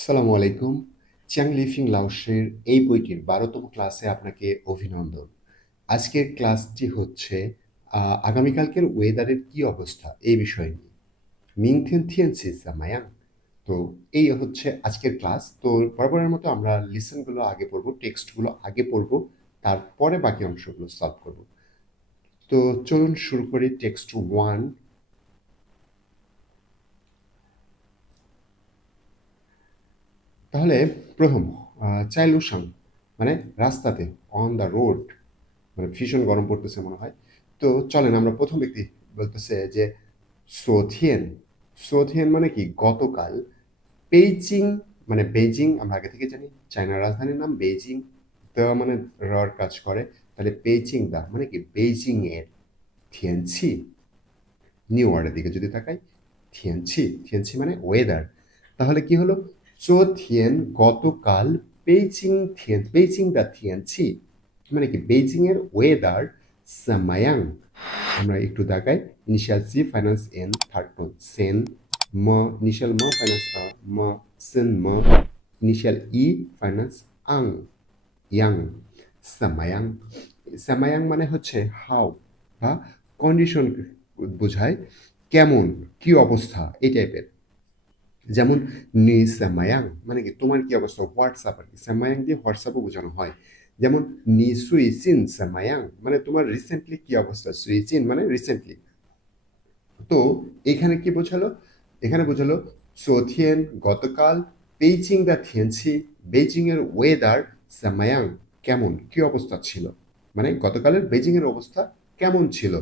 আসসালামু আলাইকুম। চ্যাং লিফিং লাওসের এই বইটির ১২তম ক্লাসে আপনাকে অভিনন্দন। আজকের ক্লাসটি হচ্ছে আগামীকালকের ওয়েদারের কি অবস্থা এই বিষয় নিয়ে। মিংথেন থিয়েন্সি জামায়াং। তো এই হচ্ছে আজকের ক্লাস। তো বরাবরের মতো আমরা লিসনগুলো আগে পড়ব, টেক্সটগুলো আগে পড়ব, তারপরে বাকি অংশগুলো সলভ করব। তো চলুন শুরু করি টেক্সট 1। তাহলে প্রথম চাইলুসাং মানে রাস্তাতে, অন দ্য রোড, মানে ভীষণ গরম পড়তেছে মনে হয়। তো চলেন আমরা প্রথম ব্যক্তি বলতেছে যে সোথিয়েন। সোথিয়েন মানে কি গতকাল। বেইজিং মানে বেইজিং আমরা আগে থেকে জানি, চায়নার রাজধানীর নাম বেইজিং। দ্য মানে রর কাজ করে, তাহলে বেইজিং দা মানে কি বেইজিং এর থিয়েনছি। নিউ ওয়ার্ডের দিকে যদি তাকাই, থিয়েনছি থিয়েনছি মানে ওয়েদার। তাহলে কি হলো, চো থিয়েন গতকাল, বেইজিং থিয়েন বেইজিং দা থিয়েনছি মানে কি বেইজিং এর ওয়েদার সামায়াং। আমরা একটু দেখাই, ইনিশিয়াল সি ফাইন্যান্স এন থার্ড টোন সেন ম, ইনিশিয়াল ম ফাইন্যান্স ম, সেন ম, ইনিশিয়াল ই ফাইন্যান্স আং, ইয়াং, সামায়াং। সামায়াং মানে হচ্ছে হাউ বা কন্ডিশন বোঝায়, কেমন, কি অবস্থা এই টাইপের। যেমন নি সামায়াং মানে কি তোমার কি অবস্থা, হোয়াটসঅ্যাপ আর কি, সামায়াং দিয়ে হোয়াটসঅ্যাপও বোঝানো হয়। যেমন নি সুইচিন সামায়াং মানে তোমার রিসেন্টলি কি অবস্থা, সুইচিন মানে রিসেন্টলি। তো এখানে কি বোঝালো, এখানে বোঝালো চোথিয়েন গতকাল, বেইজিং দা থিয়েনছি বেইজিং এর ওয়েদার সামায়াং কেমন, কি অবস্থা ছিল, মানে গতকালের বেইজিং এর অবস্থা কেমন ছিল।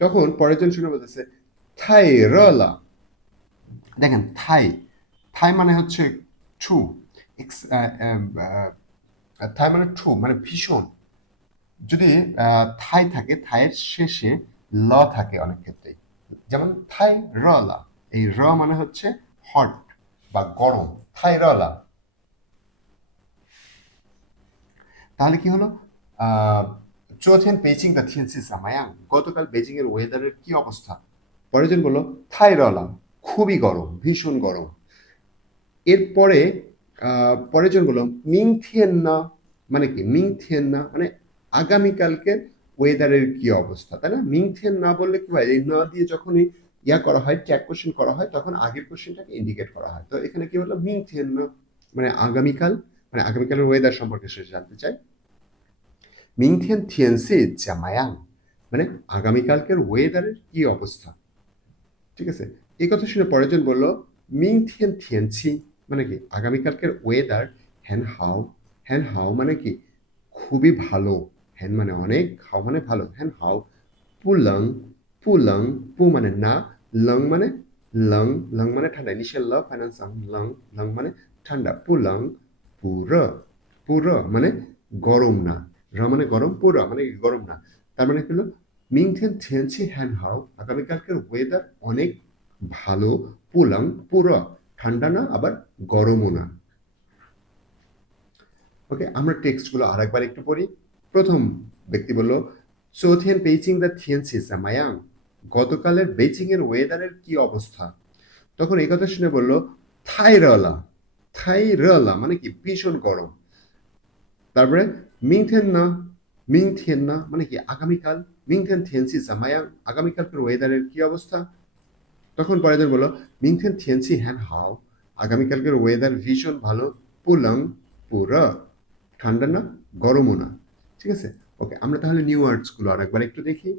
তখন পরের জন শুনে বলতেছে থাই রলা। দেখেন থাই, থাই মানে হচ্ছে ট্রু, থাই মানে ট্রু মানে ভীষণ। যদি থাই থাকে, থাইয়ের শেষে ল থাকে অনেক ক্ষেত্রে, যেমন থাই রলা। এই র মানে হচ্ছে হট বা গরম, থাই রলা। তাহলে কি হলো, চোথেন বেজিং দা থিয়েন্সি সামায়াং গতকাল বেজিং এর ওয়েদারের কি অবস্থা। পরের জন বললো থাই রলা খুবই গরম, ভীষণ গরম। এরপরে পরের জন বললো মিংথিয়েন না মানে কি, মিংথিয়েন না মানে আগামীকালকের ওয়েদারের কি অবস্থা, তাই না। মিংথিয়েন না বললে কি হয়, এই না দিয়ে যখনই ইয়া করা হয়, ট্যাগ কোশ্চেন করা হয়, তখন আগের কোশ্চেনটাকে ইন্ডিকেট করা হয়। তো এখানে কি হলো, মিংথিয়েন না মানে আগামীকাল, মানে আগামীকালের ওয়েদার সম্পর্কে সে জানতে চায়। মিংথিয়েন থিয়েনসি জামায়াং মানে আগামীকালকের ওয়েদারের কি অবস্থা। ঠিক আছে, এই কথা শুনে পরের জন বললো মিং থিয়েন থিয়েনছি মানে কি আগামীকালকের ওয়েদার হ্যান হাও। হ্যান হাও মানে কি খুবই ভালো, হ্যান মানে অনেক, হাও মানে ভালো, হ্যান হাও পুলং। পুলং পু মানে না, লং মানে লং, লং মানে ঠান্ডা, নিশে ল ফাইন্যান্স লং, লং মানে ঠান্ডা, পুলং পুর। পুর মানে গরম না, র মানে গরম, পুর মানে গরম না। তার মানে কি হলো, মিংথেন থিয়েনছি হ্যান হাও আগামীকালকের ওয়েদার অনেক ভালো, পুলং পুরো ঠান্ডা না আবার গরমও না। ওকে, আমরা টেক্সটগুলো আরেকবার একটু পড়ি। প্রথম ব্যক্তি বলল চৌথেন বেইজিং দ্য থিয়েন্সি জামায়াং গতকালের বেইজিং এর ওয়েদারের কি অবস্থা। তখন এই কথা শুনে বলল থাইরলা। থাইরলা মানে কি ভীষণ গরম। তারপরে মিংথেন না, মিংথেন না মানে কি আগামীকাল, মিংথেন থিয়েন্সি জামায়াং আগামীকালকের ওয়েদারের কি অবস্থা। তখন পরেরজন বললো মিংথেন থিয়েন্সি হ্যান হাও আগামীকালকের ওয়েদার ভীষণ ভালো, পুলং পুরা ঠান্ডা না গরমও না। ঠিক আছে, ওকে, আমরা তাহলে নিউ ওয়ার্ডস গুলো আরেকবার একটু দেখি।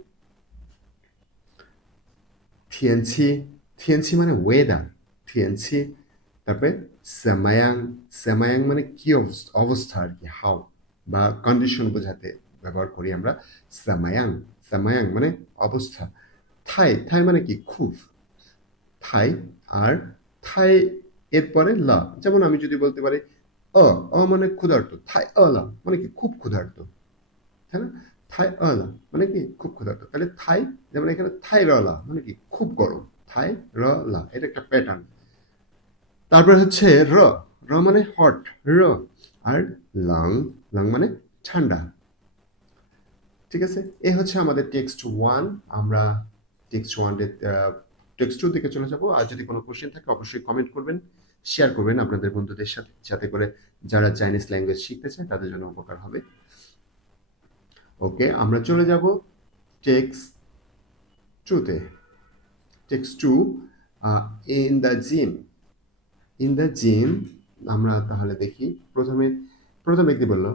থিয়েন্সি, থিয়েন্সি মানে ওয়েদার, থিয়েন্সি। তারপরে সামায়াং, সামায়াং মানে কি অবস্থা আর কি, হাও বা কন্ডিশন বোঝাতে ব্যবহার করি আমরা সামায়াং। সামায়াং মানে অবস্থা। থাই, থাই মানে কি খুব, থাই। আর থাই এরপরে লা, যেমন আমি যদি বলতে পারি অ, অ মানে ক্ষুধার্ত, থাই অলা মানে কি খুব ক্ষুধার্ত, তাই না। থাই অলা মানে কি খুব ক্ষুধার্ত, তাহলে থাই, যেমন এখানে থাই রলা মানে কি খুব গরম, থাই রলা এটা একটা প্যাটার্ন। তারপরে হচ্ছে র, র মানে হট, র। আর লাং, লাং মানে ঠান্ডা। ঠিক আছে, এ হচ্ছে আমাদের টেক্সট ওয়ান। আমরা টেক্সট ওয়ান, টেক্সট টু দিকে চলে যাবো। আর যদি কোনো কোশ্চেন থাকে অবশ্যই কমেন্ট করবেন। শেয়ার করবেন আপনাদের বন্ধুদের সাথে, যাতে করে যারা চাইনিজ ল্যাঙ্গুয়েজ শিখতে চায় তাদের জন্য উপকার হবে। ওকে, আমরা চলে যাব টেক্সট টুতে। Text to, in the gym. In the gym আমরা তাহলে দেখি, প্রথম ব্যক্তি বলল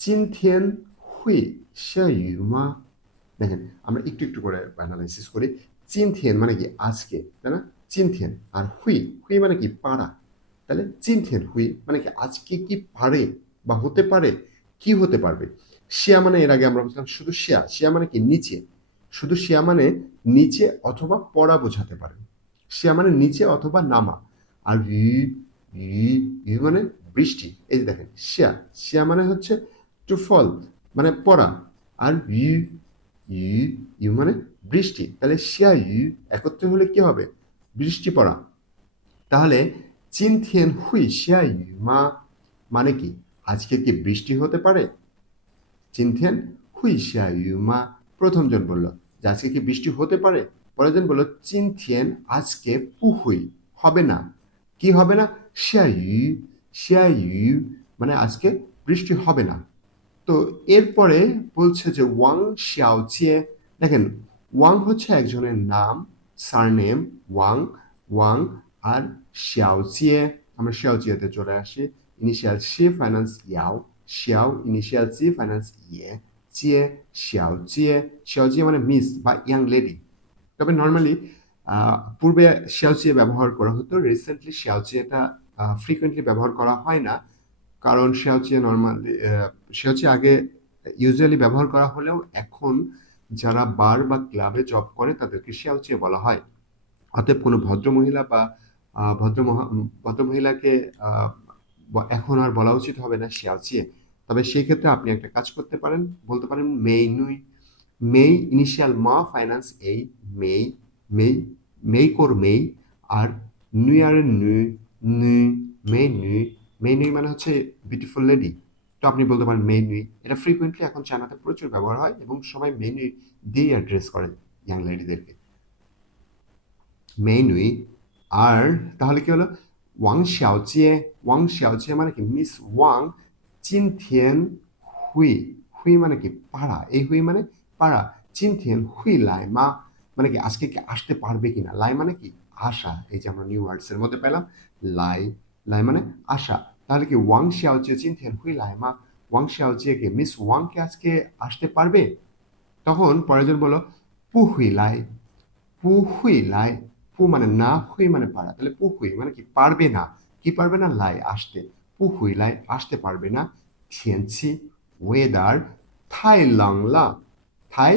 今天会下雨吗? দেখেন, আমরা একটু একটু করে অ্যানালাইসিস করি। 今天মানে কি আজকে, তাই না? 今天আর হুই মানে কি পারা, তাহলে 今天হুই মানে কি আজকে কি পারে বা হতে পারে, কি হতে পারবে। শিয়া মানে এর আগে আমরা বলছিলাম শুধু শিয়া মানে কি নিচে, শুধু শিয়া মানে নিচে অথবা পড়া বোঝাতে পারে। শিয়া মানে নিচে অথবা নামা। আর ইউ মানে বৃষ্টি। এই যে দেখেন, শিয়া মানে হচ্ছে টু ফল মানে পড়া, আর ইউ ইউ মানে বৃষ্টি, তাহলে শিয়া ইউ একত্রে হলে কি হবে? বৃষ্টি পড়া। তাহলে 今天会下雨吗? মানে কি আজকে কি বৃষ্টি হতে পারে? 今天会下雨吗? প্রথমজন বলল যে আজকে কি বৃষ্টি হতে পারে। পরেরজন বলল 今天আজকে 不会হবে না। কি হবে না? 下雨মানে আজকে বৃষ্টি হবে না। তো এরপরে বলছে যে ওয়াং শিয়াওচিয়ে। দেখেন, ওয়াং হচ্ছে একজনের নাম, সারনেম ওয়াং, ওয়াং আর শিয়াওচিয়ে। আমরা শিয়াওচিয়েতে চলে আসি। ইনিশিয়াল শি ফাইন্যান্স ইয়াও, শিয়াও ইনিশিয়াল জি ফাইন্যান্স ইয়ে, চিয়ে শিয়াওচিয়ে মানে মিস বা ইয়াং লেডি। তবে নর্মালি পূর্বে শিয়াওচিয়ে ব্যবহার করা হতো, রিসেন্টলি শিয়াওচিয়েটা ফ্রিকুয়েন্টলি ব্যবহার করা হয় না, কারণ শিয়াওচিয়ে আগে ইউজুয়ালি ব্যবহার করা হলেও এখন যারা বার বা ক্লাবে জব করে তাদেরকে শিয়াওচিয়ে বলা হয়। অতএব কোনো ভদ্রমহিলা বা ভদ্রমহিলাকে এখন আর বলা উচিত হবে না শিয়াওচিয়ে। তবে সেই ক্ষেত্রে আপনি একটা কাজ করতে পারেন, বলতে পারেন মেই নুই। মেই ইনিশিয়াল মা ফাইন্যান্স এই, মেই মেই মেইকোর মেই, আর নুইয়ারের নুই, নুই মেই নুই মানে হচ্ছে বিউটিফুল লেডি। তো আপনি বলতে পারেন মেই নুই। এটা ফ্রিকুয়েন্টলি এখন চায়নাতে প্রচুর ব্যবহার হয় এবং সবাই মেই নুই দিয়ে অ্যাড্রেস করে ইয়াং লেডিদেরকে, মেই নুই। আর তাহলে কি হলো? ওয়াং শিয়াওচিয়ে মানে কি মিস ওয়াং 今天হুই, হুই মানে কি পারা, এই হুই মানে পারা। 今天হুই লাই মা মানে কি আজকে কি আসতে পারবে কিনা। লাই মানে কি আশা, এই যে আমরা নিউ ওয়ার্ডস এর মধ্যে পেলাম লাই, লাই মানে আশা। তাহলে কি ওয়াং শিয়াওচিয়ে 今天হুই লাই মা, ওয়াং শিয়াওচিয়ে কে মিস ওয়াং কে আজকে আসতে পারবে? তখন পরেরজন বলল পু হুই লাই, পু হুই লাই। পু মানে না, হুই মানে পারা, তাহলে পু হুই মানে কি পারবে না। কি পারবে না? লাই আসতে। পু হুই লাই আসতে পারবে না। 天气 ওয়েদার, 太冷了 থাই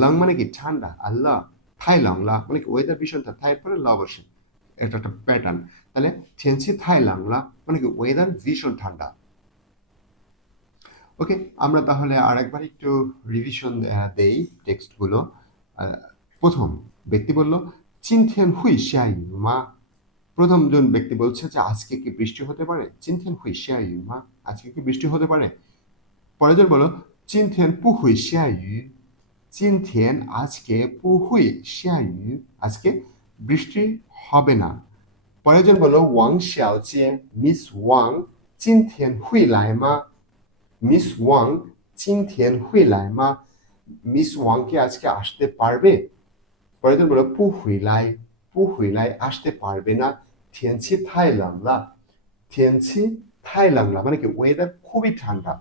লাং মানে কি ঠান্ডা, আর লা থাই লাংলা মানে কি ওয়েদার ভীষণ ঠান্ডা, থাই পরে লা বসে, এটা একটা প্যাটার্ন। তাহলে 天气 থাই লাংলা মানে কি ওয়েদার ভীষণ ঠান্ডা। ওকে, আমরা তাহলে আরেকবার একটু রিভিশন দেই টেক্সটগুলো। প্রথম ব্যক্তি বলল 今天会下雨吗? প্রথমজন ব্যক্তি বলছে যে আজকে কি বৃষ্টি হতে পারে। 今天会下雨吗? আজকে কি বৃষ্টি হতে পারে। পরেরজন বলল 今天不会下雨。今天আজকে 不会下雨আজকে বৃষ্টি হবে না। পরেরজন বলল 王小姐 miss Wang 今天会来吗? Miss Wang 今天会来吗? Miss Wang কি আজকে আসতে পারবে? পরেরজন বলল 不回来আসতে পারবে না। 天气太冷了，天气太冷了মানে কি ওয়েদার খুবই ঠান্ডা।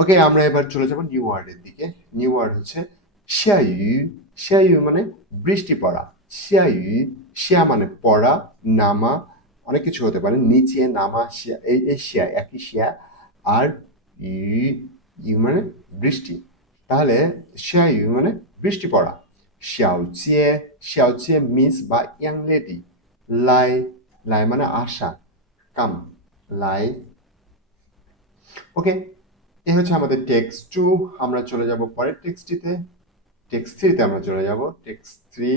ওকে, আমরা এবার চলে যাব নিউ ওয়ার্ডের দিকে। নিউ ওয়ার্ড হচ্ছে শিয়ায়ু। শিয়ায়ু মানে বৃষ্টি পড়া। শিয়ায়ু, শিয়া মানে পড়া, নামা, অনেক কিছু হতে পারে, নিচে নামা, শিয়া, এই শিয়া একই শিয়া। আর ইউ, ইউ মানে বৃষ্টি। তাহলে শিয়ায়ু মানে বৃষ্টি পড়া। শিয়াওচিয়ে, শিয়াওচিয়ে মিস বা ইয়াং লেডি। লাই, লাই মানে আশা, কাম, লাই। ওকে, এই হচ্ছে আমাদের টেক্সট টু। আমরা চলে যাব পরের টেক্সটটিতে। টেক্সট থ্রিতে আমরা চলে যাব। Text three.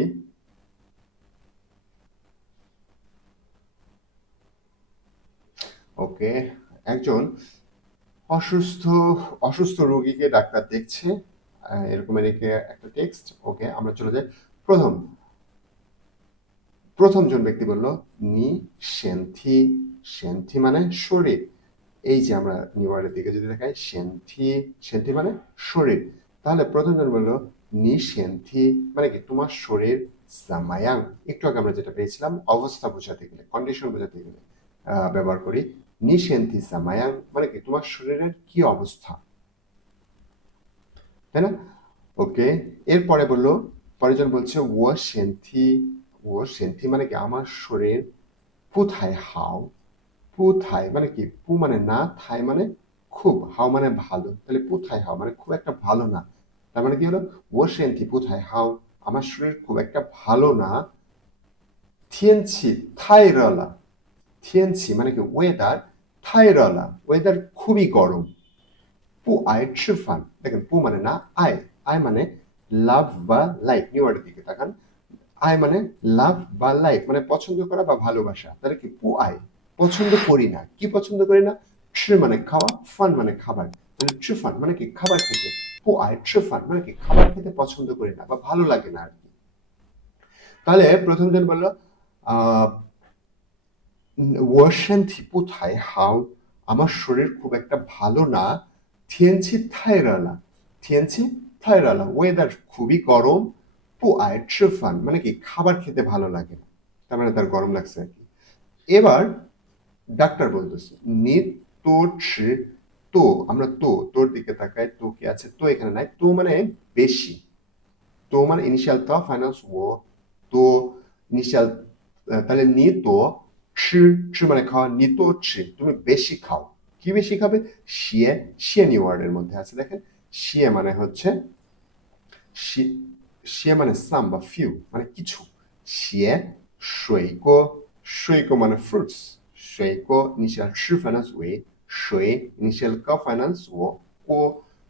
ওকে, একজন অসুস্থ অসুস্থ রোগীকে ডাক্তার দেখছে, এরকম একটা টেক্সট। ওকে, আমরা চলে যাই। প্রথম প্রথম জন ব্যক্তি বলল নি সেন্থি, সেন্থি মানে শরীর। এই যে আমরা নিউয়ার্ডের দিকে যদি দেখাই সেন্থি, সেন্থি মানে শরীর, তাহলে প্রথম জন বলল নি সেন্থি মানে কি তোমার শরীর জামায়াং। একটু আগে আমরা যেটা পেয়েছিলাম অবস্থা বোঝাতে গেলে, কন্ডিশন বোঝাতে গেলে ব্যবহার করি নি সেন্থি জামায়াং মানে কি তোমার শরীরের কি অবস্থা, তাই না? ওকে, এরপরে বললো পরেরজন বলছে ও সেন্থি, ও সেন্থি মানে কি আমার শরীর পুথাই হাও, পুথাই মানে কি পু মানে না, থাই মানে খুব, হাও মানে ভালো, তাহলে পুথাই হাও মানে খুব একটা ভালো না। তার মানে কি হলো ও সেন্থি পুথাই হাও আমার শরীর খুব একটা ভালো না। থিয়েনছি থাই রলা, থিয়েনছি মানে কি ওয়েদার, থাই রলা ওয়েদার খুবই গরম। পু আই ট্রিফান, দেখেন পু মানে না, আই, আই মানে লাভ বা লাইক, নিউয়ার্ডের দিকে তাকান। আই মানে লাভ বা লাইক মানে পছন্দ করা বা ভালোবাসা, তাহলে কি পু আই পছন্দ করি না, কি পছন্দ করি না, ট্রি মানে খাওয়া, ফান মানে খাবার, তাহলে ট্রিফান মানে কি খাবার খেতে, পু আই ট্রিফান মানে কি খাবার খেতে পছন্দ করি না বা ভালো লাগে না আর কি। তাহলে প্রথম জন বললো আহ我身体不太好আমার শরীর খুব একটা ভালো না।天气太热了天气太热了ওয়েদার খুবই গরম।不爱吃饭মানে কি খাবার খেতে ভালো লাগে না, তার মানে তার গরম লাগছে আর কি। এবার ডাক্তার বলতেছে নি তো ছি, তো আমরা তো তোর দিকে তাকাই, তো কি আছে, তো এখানে নাই, তো মানে বেশি, তো মানে ইনিশিয়াল ত ফাইনান্স ও, তো ইনিশিয়াল, তাহলে নি তো ছি, ছি মানে খাওয়া, নি তো ছি তুমি বেশি খাও, কি বেশি খাবে, শিয়ে, শিয়ে নিউ ওয়ার্ডের মধ্যে আছে দেখেন, শিয়ে মানে হচ্ছে শিয়ে মানে সাম বা ফিউ মানে কিছু, শিয়ে সৈকো, সৈকো মানে ফ্রুটস, সৈকো ইনিশিয়াল ছি ফাইনান্স ওয়ে, সই ইনিশিয়াল ক ফাইনান্স ও, কো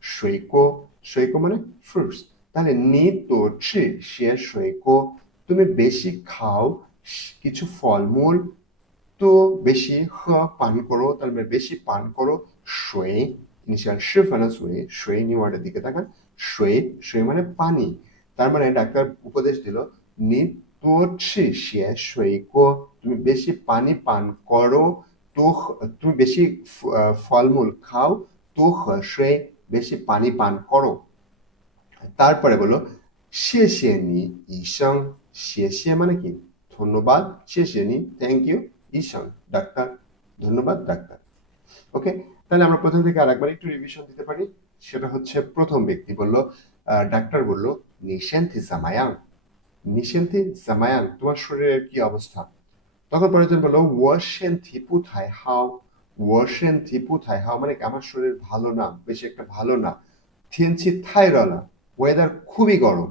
সৈকো, সৈকো মানে ফ্রুটস, তাহলে নি তো ছি শিয়ে সৈকো তুমি বেশি খাও কিছু ফলমূল, তো বেশি হ পান করো, তার মানে বেশি পান করো, সই ইনিশিয়াল shi ফাইনাল সই, সই নিউ ওয়ার্ডের দিকে তাকান, সই, সই মানে পানি, তার মানে ডাক্তার উপদেশ দিল নি তো ছি শিয়ে সই কো তুমি বেশি পানি পান করো, তো তুমি বেশি ফলমূল খাও, তো সই বেশি পানি পান করো। তারপরে বলো শেষে নি ইসং, শেষে মানে কি ধন্যবাদ, শেষে নি থ্যাংক ইউ, ইসং ডাক্তার, ধন্যবাদ ডাক্তার। ওকে, তাহলে আমরা প্রথম থেকে আরেকবার একটু রিভিশন দিতে পারি। সেটা হচ্ছে প্রথম ব্যক্তি বলল ডাক্তার বলল নিশেন্থি জামায়াং, নিশেন্থি জামায়াং তোমার শরীরের কি অবস্থা, তখন পরেরজন বললো ওয়াশেন্থি পুথাই হাও, ওয়াশেন্থি পুথাই হাও মানে কি আমার শরীর ভালো না, বেশি একটা ভালো না।天气太热了ওয়েদার খুবই গরম।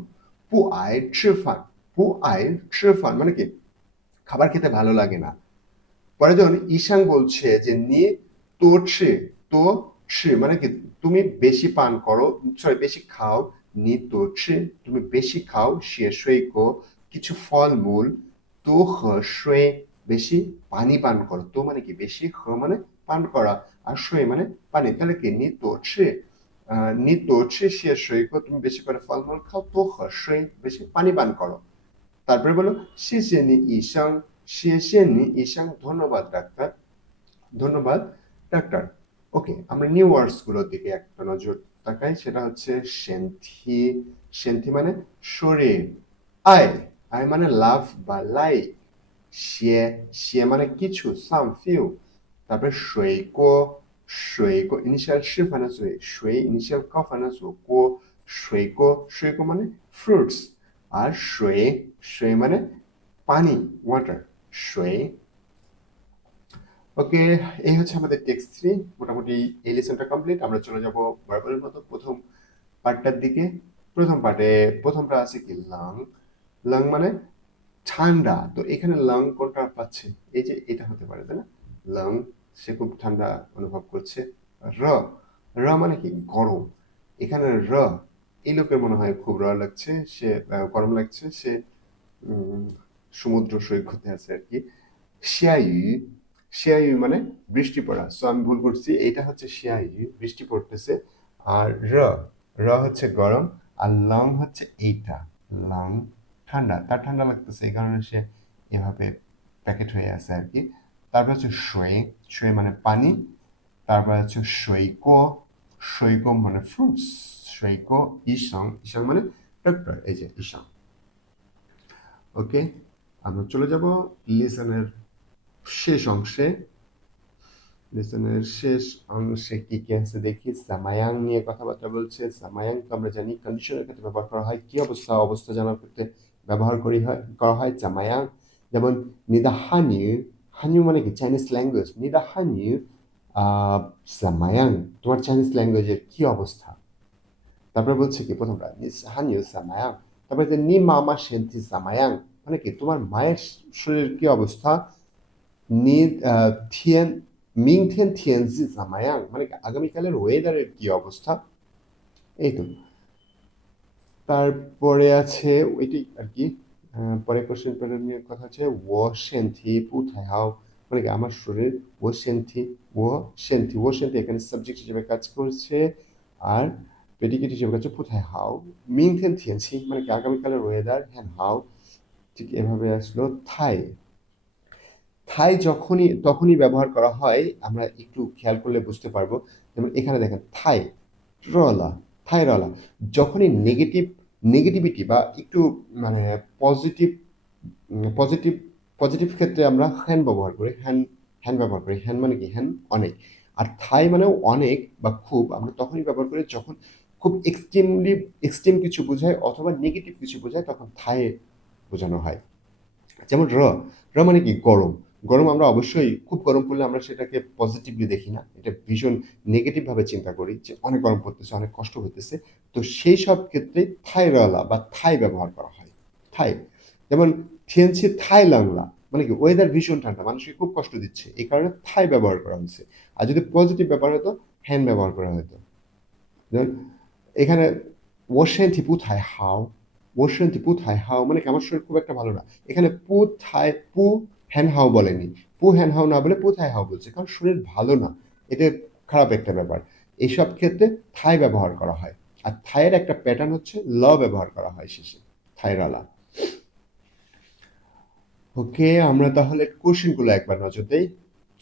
পু আই ট্রিফান, পু আই ট্রিফান মানে কি খাবার খেতে ভালো লাগে না। পরেরজন ঈশান বলছে যে নি তো ছি, তো ছি মানে কি তুমি বেশি পান করো, সরি বেশি খাও, নি তো ছি তুমি বেশি খাও, শিয়ে সৈকো কিছু ফলমূল, তো হ সই বেশি পানি পান করো, তো মানে কি বেশি, হ মানে পান করা, আর সই মানে পানি, তাহলে কি নি তো ছি, নি তো ছি শিয়ে সৈকো তুমি বেশি করে ফলমূল খাও, তো হ সই বেশি পানি পান করো। তারপরে বলো শেষে নি ঈশাং, শেষে নি ঈশাং ধন্যবাদ ডাক্তার, ধন্যবাদ ডাক্তার। ওকে, আমরা নিউ ওয়ার্ডস গুলোর দিকে একটা নজর তাকাই, সেটা হচ্ছে সেন্থি, সেন্থি মানে শরীর, আই, আই মানে লাভ বা লাইক, শিয়ে, শিয়ে মানে কিছু সাম ফিউ, তারপরে সৈকো, সৈকো ইনিশিয়াল শি ফাইনাল সই, সই ইনিশিয়াল ক ফাইনাল সো কো, সৈকো, সৈকো মানে ফ্রুটস, আর সই, সই মানে পানি, ওয়াটার, সই। ওকে, এই হচ্ছে আমাদের টেক্সট থ্রি, মোটামুটি এই লেসনটা কমপ্লিট। আমরা চলে যাব বরাবরের মতো প্রথম পার্টটার দিকে। প্রথম পার্টে প্রথমটা আছে কি লং, লং মানে ঠান্ডা, তো এখানে লং কোনটা পাচ্ছে, এই যে এটা হতে পারে তাই না, লং সে খুব ঠান্ডা অনুভব করছে। র, র মানে কি গরম, এখানে র, এই লোকের মনে হয় খুব র লাগছে, সে গরম লাগছে, সে উম, সমুদ্র সৈকতে আছে আর কি। শিয়ায়ু, শিয়ায়ু মানে বৃষ্টি পড়া, সো আমি ভুল করছি, এটা হচ্ছে শিয়ায়ু বৃষ্টি পড়তেছে। আর র, র হচ্ছে গরম, আর লং হচ্ছে এইটা, লং ঠান্ডা, তার ঠান্ডা লাগতেছে এই কারণে সে এভাবে প্যাকেট হয়ে আছে আর কি। তারপর হচ্ছে শুয়ে, শুয়ে মানে পানি। তারপর হচ্ছে সৈকো, সৈকো মানে ফ্রুটস, সৈকো। ইসং, ইসং মানে ডক্টর, এই যে ইসং। ওকে, আমরা চলে যাব লিসনের শেষ অংশে। লেসনের শেষ অংশে কি কি আছে দেখি। সামায়াং নিয়ে কথাবার্তা বলছে। সামায়াং তো আমরা জানি কন্ডিশনের ক্ষেত্রে ব্যবহার করা হয়, কি অবস্থা, অবস্থা জানার ক্ষেত্রে ব্যবহার করা হয় সামায়াং। যেমন নিদা হানিউ, হানিউ মানে কি চাইনিজ ল্যাঙ্গুয়েজ। নিদা হানিউ সামায়াং, তোমার চাইনিজ ল্যাঙ্গুয়েজের কি অবস্থা। তারপরে বলছে কি প্রথমটা নি হানিউ সামায়াং, তারপরে যে নি মামা সেন্থি সামায়াং, মানে কি তোমার মায়ের শরীরের কি অবস্থা। নি থিয়েন মিংথেন থিয়েনজি জামায়াং, মানে আগামীকালের ওয়েদারের কি অবস্থা। এই তো। তারপরে আছে ওইটি আর কি। পরে কোশ্চেন প্যাটার্ন নিয়ে কথা আছে। ও সেন্থি পুথায় হাও, মানে কি আমার শরীর। ও সেন্থি, ও সেন্থি, ও সেন্থি এখানে সাবজেক্ট হিসেবে কাজ করছে, আর প্রেডিকেট হিসেবে কাজ করছে পুথায় হাও। মিংথেন থিয়েনছি মানে কি আগামীকালের ওয়েদার। হ্যাঁ হাও, ঠিক এভাবে আসলো। থাই, থাই যখনই তখনই ব্যবহার করা হয়, আমরা একটু খেয়াল করলে বুঝতে পারবো। যেমন এখানে দেখেন থাই রলা, থাই রলা, যখনই নেগেটিভিটি বা একটু মানে পজিটিভ, পজিটিভ পজিটিভ ক্ষেত্রে আমরা হ্যান ব্যবহার করি, হ্যান, হ্যান ব্যবহার করি। হ্যান মানে কি হ্যান অনেক, আর থাই মানেও অনেক বা খুব, আমরা তখনই ব্যবহার করি যখন খুব এক্সট্রিম কিছু বোঝায় অথবা নেগেটিভ কিছু বোঝায়, তখন থাই বোঝানো হয়। যেমন র মানে কি গরম। গরম আমরা অবশ্যই খুব গরম পড়লে আমরা সেটাকে পজিটিভলি দেখি না, এটা ভীষণ নেগেটিভ ভাবে চিন্তা করি যে অনেক গরম পড়তেছে, অনেক কষ্ট হইতেছে। তো সেই সব ক্ষেত্রে থাইরলা বা থাই ব্যবহার করা হয়। থাই, যেমন থিয়েনছি থাই লাংলা, মানে কি ওয়েদার ভীষণ ঠান্ডা, মানুষকে খুব কষ্ট দিচ্ছে, এই কারণে থাই ব্যবহার করা হয়েছে। আর যদি পজিটিভ ব্যবহার হতো হ্যান ব্যবহার করা হতো। যেমন এখানে ওশেন্থি পুথায় হাও, ওশেন্থি পুথায় হাও মানে কি আমার শরীর খুব একটা ভালো না। এখানে পুথায় পু হ্যান হাও বলেনি, পু হ্যান হাও না বলে পুথায় হাও বলছে, কারণ শরীর ভালো না। এটা খারাপ একটা ব্যাপার। এইসব ক্ষেত্রে থাই ব্যবহার করা হয়। আর থাইয়ের একটা প্যাটার্ন হচ্ছে ল ব্যবহার করা হয় শেষে, থাইরালা। ওকে, আমরা তাহলে কোশ্চেনগুলো একবার নজর দেই।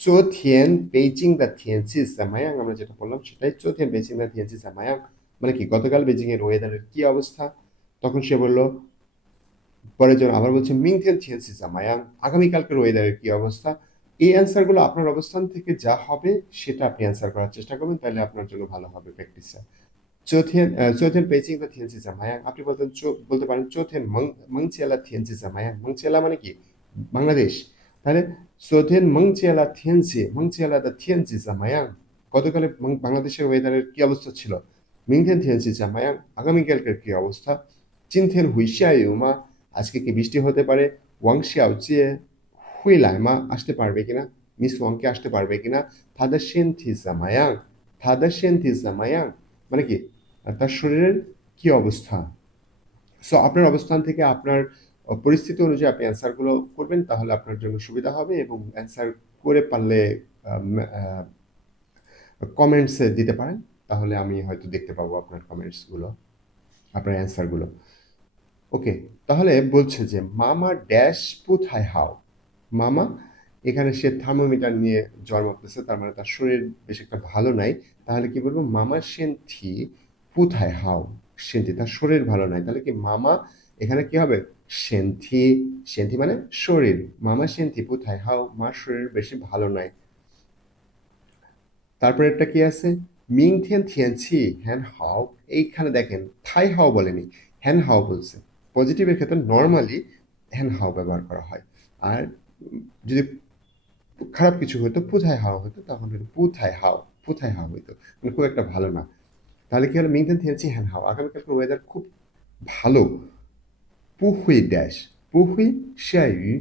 চোথিয়েন বেইজিং দা থিয়েনসি জামায়াং, আমরা যেটা বললাম সেটাই। চোথিয়েন বেইজিং দা থিয়েনসি জামায়াং মানে কি গতকাল বেজিং এর ওয়েদারের কি অবস্থা। তখন সে বলল, পরের জন আবার বলছে মিংথিয়েন থিয়েনসি জামায়াং, আগামীকালকের ওয়েদারের কি অবস্থা। এই অ্যান্সারগুলো আপনার অবস্থান থেকে যা হবে সেটা আপনি অ্যান্সার করার চেষ্টা করবেন, তাহলে আপনার জন্য ভালো হবে প্র্যাকটিসটা। চৌথেন বেইজিং দা থিয়েনসি জামায়াং, আপনি বলতে পারেন চৌথেন মংচিয়ালা থিয়েনসি জামায়াং। মংচিয়ালা মানে কি বাংলাদেশ। তাহলে চৌথেন মংচিয়ালা দা থিয়েনসি জামায়াং, গতকালে বাংলাদেশের ওয়েদারের কি অবস্থা ছিল। মিংথেন থিয়েনসি জামায়াং, আগামীকালকের কি অবস্থা। চিনথেন হুইশিয়া ইউমা, আজকে কি বৃষ্টি হতে পারে। ওয়াং শিয়াও চিয়ে হুই লাইমা, আসতে পারবে কিনা, মিস ওয়াংকে আসতে পারবে কিনা। থাদা সেন্থি জামায়াং, থাদা সেন্থি জামায়াং মানে কি তার শরীরের কি অবস্থা। সো আপনার অবস্থান থেকে আপনার পরিস্থিতি অনুযায়ী আপনি অ্যান্সারগুলো করবেন, তাহলে আপনার জন্য সুবিধা হবে। এবং অ্যান্সার করে পারলে কমেন্টসে দিতে পারেন, তাহলে আমি হয়তো দেখতে পাবো আপনার কমেন্টসগুলো, আপনার অ্যান্সারগুলো। ওকে, তাহলে বলছে যে মামা ড্যাশ পুথায় হাও। মামা, এখানে সে থার্মোমিটার নিয়ে জ্বর মাপতেছে, তার মানে তার শরীর বেশ একটা ভালো নাই। তাহলে কি বলবো, মামা সেন্থি পুথায় হাও, সেন্থি তার শরীর ভালো নাই। তাহলে কি মামা এখানে কি হবে, সেন্থি, সেন্থি মানে শরীর। মামা সেন্থি পুথায় হাও, মার শরীর বেশি ভালো নাই। তারপরে একটা কি আছে, মিংথিয়েন থিয়েনছি হ্যান হাও। এইখানে দেখেন থাই হাও বলেনি, হ্যান হাও বলছে। পজিটিভের ক্ষেত্রে নর্মালি হ্যান হাও ব্যবহার করা হয়। আর যদি খারাপ কিছু হতো পুথায় হাও হতো, তখন কিন্তু পুথায় হাও হইতো, মানে খুব একটা ভালো না। তাহলে কি হলো, মিংথেন থিয়েনছি হ্যান হাও, আগামীকালকে ওয়েদার খুব ভালো। পুহুই ড্যাশ, পুহুই শিয়ায়ু,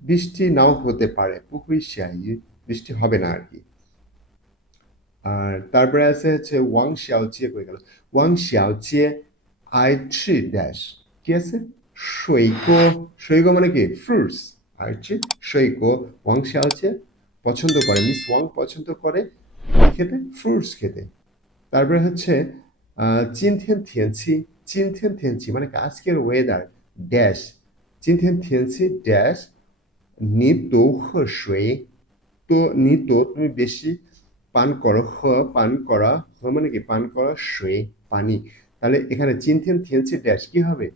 বৃষ্টি নাও হতে পারে। পুহুই শিয়ায়ু, বৃষ্টি হবে না আর কি। আর তারপরে আছে হচ্ছে ওয়াং শিয়াওচিয়ে কই গেল। ওয়াং শিয়াওচিয়ে আই ছি ড্যাশ, কি আছে, সৈকো। সৈকো মানে কি ফ্রুটস। আর হচ্ছে সৈকো। ওয়াং শিয়াওচিয়ে পছন্দ করে, মিস ওয়াং পছন্দ করে কি খেতে, ফ্রুটস খেতে। তারপরে হচ্ছে চিনথেন থিয়েনছি, চিনথেন থিয়েনছি মানে কি আজকের ওয়েদার ড্যাশ। চিনথেন থিয়েনছি ড্যাশ 你多喝水 তো নিতো তুমি বেশি পান করো পান করা মানে কি পান করা সুই পানি তাহলে এখানে চিনথেন থিয়েন্সি ড্যাশ কি হবে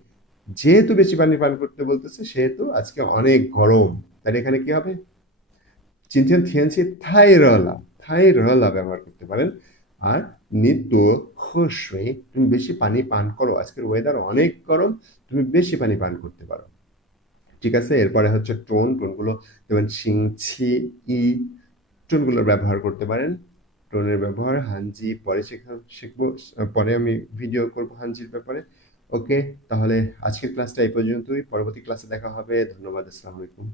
যেহেতু বেশি পানি পান করতে বলতেছে সেহেতু আজকে অনেক গরম তাহলে এখানে কি হবে চিনথেন থিয়েন্সি থাই রলা ব্যবহার করতে পারেন আর নিত্য সুই তুমি বেশি পানি পান করো আজকের ওয়েদার অনেক গরম তুমি বেশি পানি পান করতে পারো ঠিক আছে এরপরে হচ্ছে টোনগুলো যেমন সিং ছি ই টোনগুলোর ব্যবহার করতে পারেন টোনের ব্যবহার হানজি পরে শিখবো পরে আমি ভিডিও করব হানজির ব্যাপারে ওকে তাহলে আজকের ক্লাসটা এই পর্যন্তই পরবর্তী ক্লাসে দেখা হবে ধন্যবাদ আসসালামু আলাইকুম